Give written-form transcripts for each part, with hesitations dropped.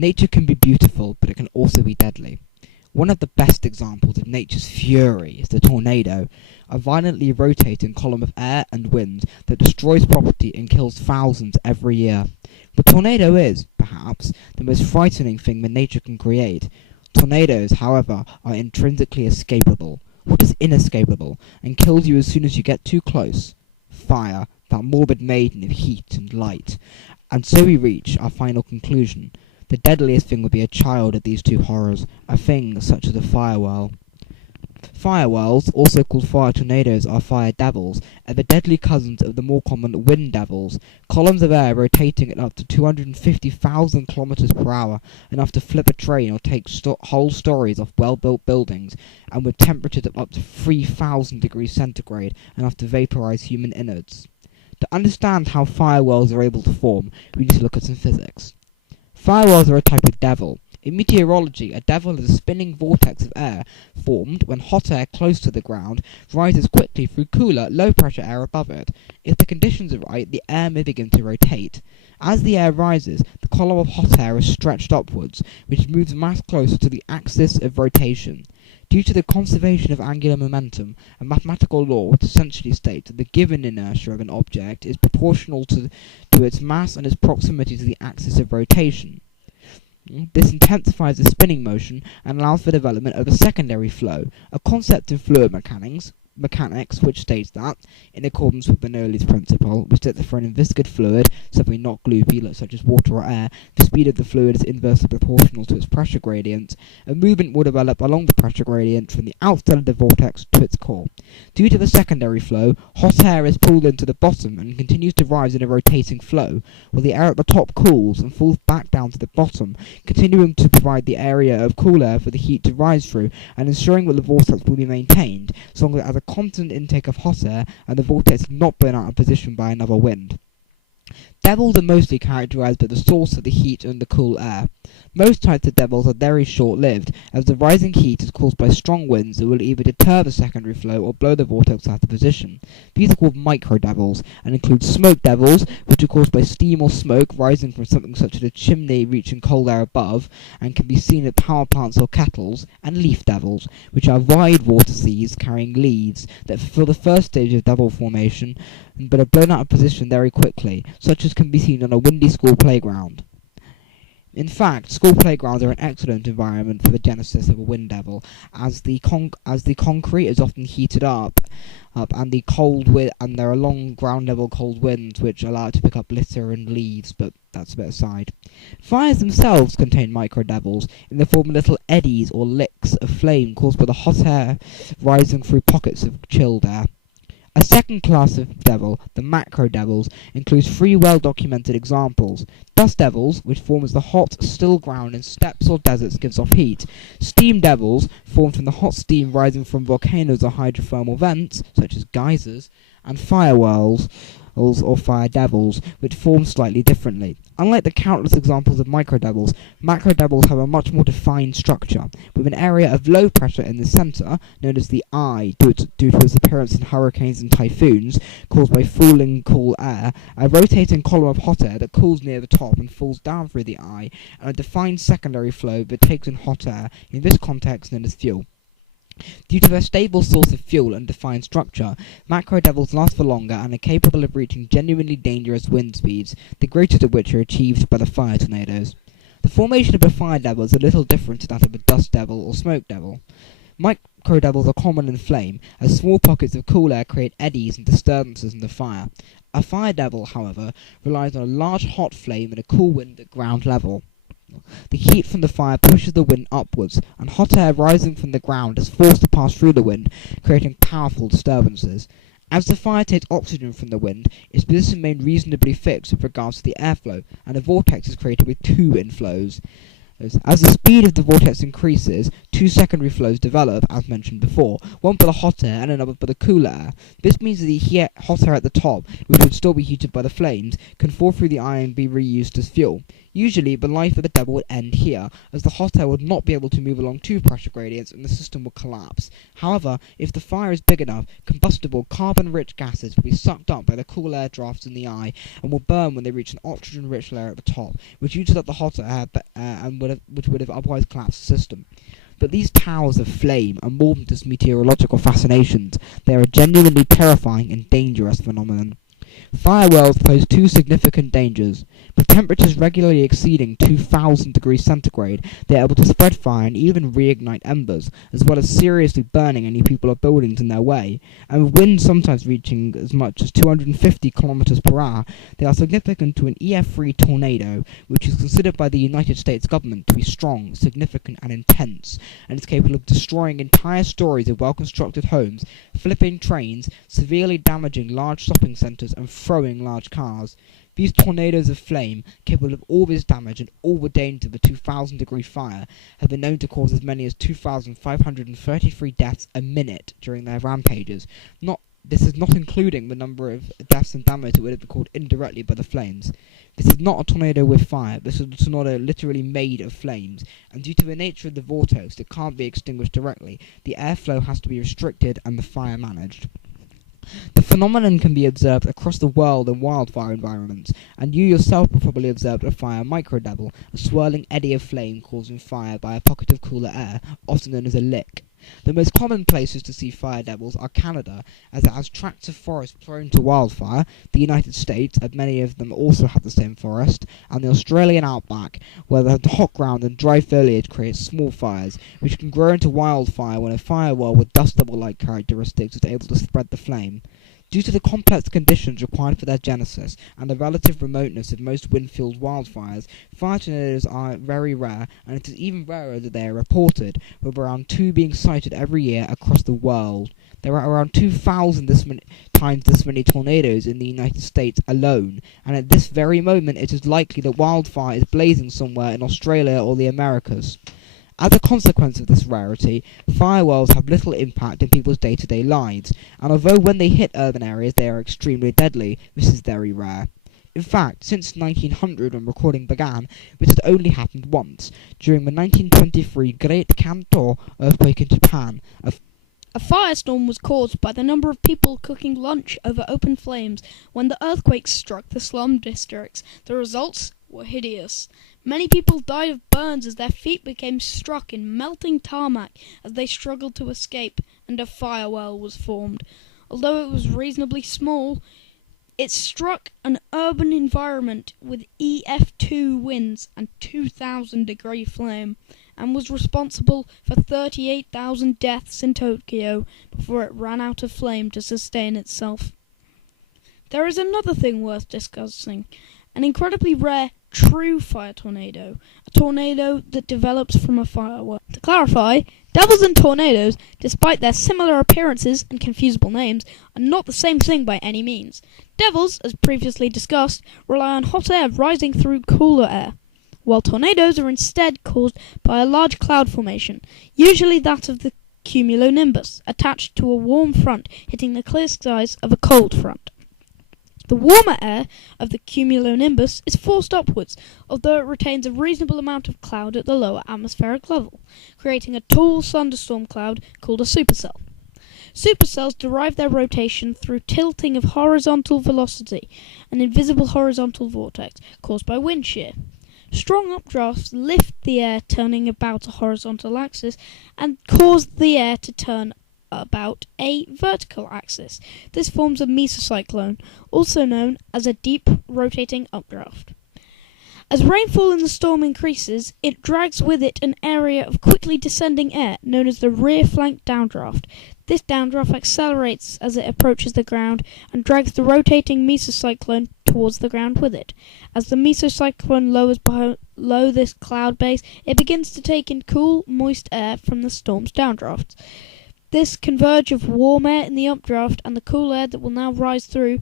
Nature can be beautiful, but it can also be deadly. One of the best examples of nature's fury is the tornado, a violently rotating column of air and wind that destroys property and kills thousands every year. The tornado is, perhaps, the most frightening thing that nature can create. Tornadoes, however, are intrinsically escapable. What is inescapable and kills you as soon as you get too close? Fire, that morbid maiden of heat and light. And so we reach our final conclusion. The deadliest thing would be a child of these two horrors, a thing such as a fire whirl. Fire whirls, also called fire tornadoes, are fire devils, and the deadly cousins of the more common wind devils. Columns of air rotating at up to 250,000 kilometers per hour, enough to flip a train or take whole stories off well-built buildings, and with temperatures of up to 3,000 degrees centigrade, enough to vaporize human innards. To understand how fire whirls are able to form, we need to look at some physics. Fire whirls are a type of devil. In meteorology, a devil is a spinning vortex of air formed when hot air close to the ground rises quickly through cooler, low-pressure air above it. If the conditions are right, the air may begin to rotate. As the air rises, the column of hot air is stretched upwards, which moves mass closer to the axis of rotation. Due to the conservation of angular momentum, a mathematical law which essentially states that the given inertia of an object is proportional to its mass and its proximity to the axis of rotation. This intensifies the spinning motion and allows for development of a secondary flow, a concept in fluid mechanics which states that, in accordance with Bernoulli's principle, which states that for an viscid fluid, something not gloopy, such as water or air, the speed of the fluid is inversely proportional to its pressure gradient. A movement will develop along the pressure gradient from the outside of the vortex to its core. Due to the secondary flow, hot air is pulled into the bottom and continues to rise in a rotating flow, while the air at the top cools and falls back down to the bottom, continuing to provide the area of cool air for the heat to rise through, and ensuring that the vortex will be maintained, so long as a constant intake of hot air and the vortex is not blown out of position by another wind. Devils are mostly characterized by the source of the heat and the cool air. Most types of devils are very short-lived, as the rising heat is caused by strong winds that will either deter the secondary flow or blow the vortex out of position. These are called micro-devils, and include smoke devils, which are caused by steam or smoke rising from something such as a chimney reaching cold air above, and can be seen at power plants or kettles, and leaf devils, which are wide water seas carrying leaves that fulfill the first stage of devil formation, but are blown out of position very quickly, such as can be seen on a windy school playground. In fact, school playgrounds are an excellent environment for the genesis of a wind devil, as the concrete is often heated up, and there are long ground level cold winds which allow it to pick up litter and leaves, but that's a bit aside. Fires themselves contain micro devils in the form of little eddies or licks of flame caused by the hot air rising through pockets of chilled air. A second class of devil, the macro devils, includes three well-documented examples. Dust devils, which form as the hot, still ground in steppes or deserts gives off heat. Steam devils, formed from the hot steam rising from volcanoes or hydrothermal vents, such as geysers. And fire whirls, or fire devils, which form slightly differently. Unlike the countless examples of microdevils, macrodevils have a much more defined structure, with an area of low pressure in the center, known as the eye, due to its appearance in hurricanes and typhoons, caused by falling cool air, a rotating column of hot air that cools near the top and falls down through the eye, and a defined secondary flow that takes in hot air, in this context known as fuel. Due to their stable source of fuel and defined structure, macrodevils last for longer and are capable of reaching genuinely dangerous wind speeds, the greatest of which are achieved by the fire tornadoes. The formation of a fire devil is a little different to that of a dust devil or smoke devil. Microdevils are common in flame, as small pockets of cool air create eddies and disturbances in the fire. A fire devil, however, relies on a large hot flame and a cool wind at ground level. The heat from the fire pushes the wind upwards, and hot air rising from the ground is forced to pass through the wind, creating powerful disturbances. As the fire takes oxygen from the wind, its position remains reasonably fixed with regards to the airflow, and a vortex is created with two inflows. As the speed of the vortex increases, two secondary flows develop, as mentioned before, one for the hot air and another for the cooler air. This means that the hot air at the top, which would still be heated by the flames, can fall through the eye and be reused as fuel. Usually, the life of the devil would end here, as the hot air would not be able to move along two pressure gradients and the system would collapse. However, if the fire is big enough, combustible carbon-rich gases will be sucked up by the cool air drafts in the eye and will burn when they reach an oxygen-rich layer at the top, which uses up the hot air which would have otherwise collapsed the system. But these towers of flame are more than just meteorological fascinations. They are a genuinely terrifying and dangerous phenomenon. Fire whirls pose two significant dangers. With temperatures regularly exceeding 2000 degrees centigrade, they are able to spread fire and even reignite embers, as well as seriously burning any people or buildings in their way. And with winds sometimes reaching as much as 250 kilometers per hour, they are significant to an EF3 tornado, which is considered by the United States government to be strong, significant, and intense, and is capable of destroying entire stories of well-constructed homes, flipping trains, severely damaging large shopping centers, and throwing large cars. These tornadoes of flame, capable of all this damage and all the danger of a 2,000-degree fire, have been known to cause as many as 2,533 deaths a minute during their rampages. This is not including the number of deaths and damage that would have been caused indirectly by the flames. This is not a tornado with fire. This is a tornado literally made of flames, and due to the nature of the vortex, it can't be extinguished directly. The airflow has to be restricted and the fire managed. The phenomenon can be observed across the world in wildfire environments, and you yourself will probably observe a fire microdevil, a swirling eddy of flame causing fire by a pocket of cooler air, often known as a lick. The most common places to see fire devils are Canada, as it has tracts of forest prone to wildfire, the United States, as many of them also have the same forest, and the Australian outback, where the hot ground and dry foliage create small fires, which can grow into wildfire when a firewall with dust devil-like characteristics is able to spread the flame. Due to the complex conditions required for their genesis and the relative remoteness of most wind-fueled wildfires, fire tornadoes are very rare, and it is even rarer that they are reported, with around 2 being cited every year across the world. There are around 2,000 times this many tornadoes in the United States alone, and at this very moment it is likely that wildfire is blazing somewhere in Australia or the Americas. As a consequence of this rarity, fire whirls have little impact in people's day-to-day lives, and although when they hit urban areas they are extremely deadly, this is very rare. In fact, since 1900, when recording began, this had only happened once, during the 1923 Great Kanto earthquake in Japan. A firestorm was caused by the number of people cooking lunch over open flames when the earthquake struck the slum districts. The results were hideous. Many people died of burns as their feet became struck in melting tarmac as they struggled to escape, and a fire well was formed. Although it was reasonably small, it struck an urban environment with EF2 winds and 2,000-degree flame, and was responsible for 38,000 deaths in Tokyo before it ran out of flame to sustain itself. There is another thing worth discussing, an incredibly rare true fire tornado, a tornado that develops from a firework. To clarify, devils and tornadoes, despite their similar appearances and confusable names, are not the same thing by any means. Devils, as previously discussed, rely on hot air rising through cooler air, while tornadoes are instead caused by a large cloud formation, usually that of the cumulonimbus, attached to a warm front hitting the clear skies of a cold front. The warmer air of the cumulonimbus is forced upwards, although it retains a reasonable amount of cloud at the lower atmospheric level, creating a tall thunderstorm cloud called a supercell. Supercells derive their rotation through tilting of horizontal velocity, an invisible horizontal vortex caused by wind shear. Strong updrafts lift the air turning about a horizontal axis and cause the air to turn about a vertical axis. This forms a mesocyclone, also known as a deep rotating updraft. As rainfall in the storm increases, it drags with it an area of quickly descending air known as the rear flank downdraft. This downdraft accelerates as it approaches the ground and drags the rotating mesocyclone towards the ground with it. As the mesocyclone lowers below this cloud base, it begins to take in cool, moist air from the storm's downdrafts. This converge of warm air in the updraft and the cool air that will now rise through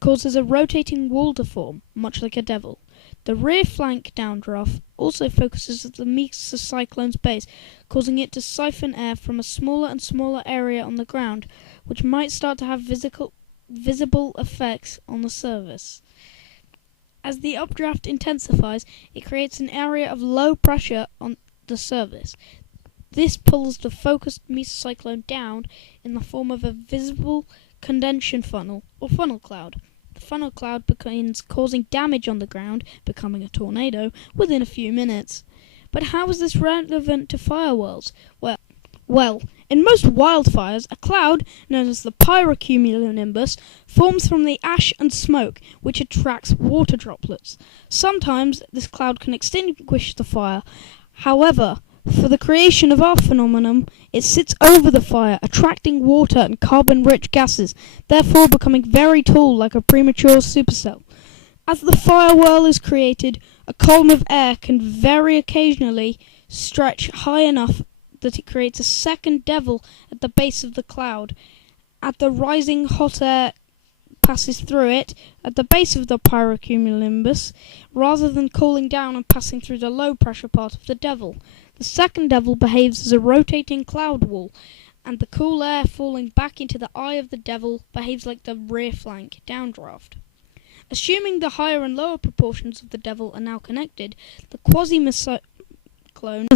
causes a rotating wall to form, much like a devil. The rear flank downdraft also focuses at the mesocyclone's base, causing it to siphon air from a smaller and smaller area on the ground, which might start to have visible effects on the surface. As the updraft intensifies, it creates an area of low pressure on the surface. This pulls the focused mesocyclone down in the form of a visible condensation funnel or funnel cloud. The funnel cloud begins causing damage on the ground, becoming a tornado, within a few minutes. But how is this relevant to fire whirls? Well, in most wildfires, a cloud, known as the pyrocumulonimbus, forms from the ash and smoke, which attracts water droplets. Sometimes this cloud can extinguish the fire. However, for the creation of our phenomenon, it sits over the fire, attracting water and carbon-rich gases, therefore becoming very tall like a premature supercell. As the fire whirl is created, a column of air can very occasionally stretch high enough that it creates a second devil at the base of the cloud. As the rising hot air passes through it, at the base of the pyrocumulonimbus, rather than cooling down and passing through the low pressure part of the devil. The second devil behaves as a rotating cloud wall, and the cool air falling back into the eye of the devil behaves like the rear flank downdraft. Assuming the higher and lower proportions of the devil are now connected, the quasi-mesocyclone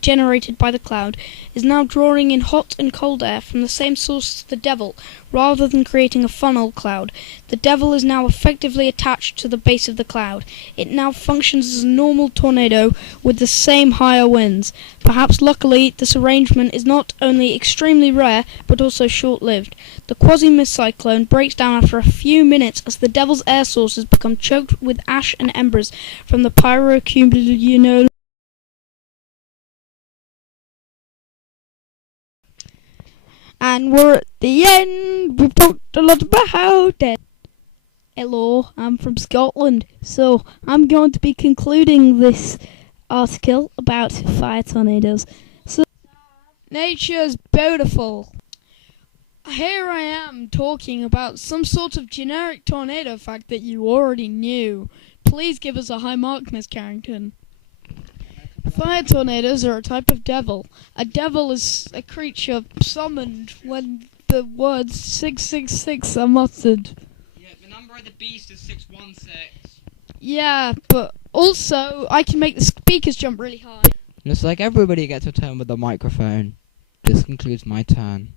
generated by the cloud is now drawing in hot and cold air from the same source as the devil, rather than creating a funnel cloud. The devil is now effectively attached to the base of the cloud. It now functions as a normal tornado with the same higher winds. Perhaps luckily, this arrangement is not only extremely rare, but also short-lived. The quasi-mesocyclone breaks down after a few minutes as the devil's air sources become choked with ash and embers from the pyrocumulonimbus. And we're at the end. We've talked a lot about it. Hello, I'm from Scotland, so I'm going to be concluding this article about fire tornadoes. So, nature's beautiful. Here I am talking about some sort of generic tornado fact that you already knew. Please give us a high mark, Miss Carrington. Fire tornadoes are a type of devil. A devil is a creature summoned when the words 666 are muttered. Yeah, the number of the beast is 616. Yeah, but also I can make the speakers jump really high. Looks like everybody gets a turn with the microphone. This concludes my turn.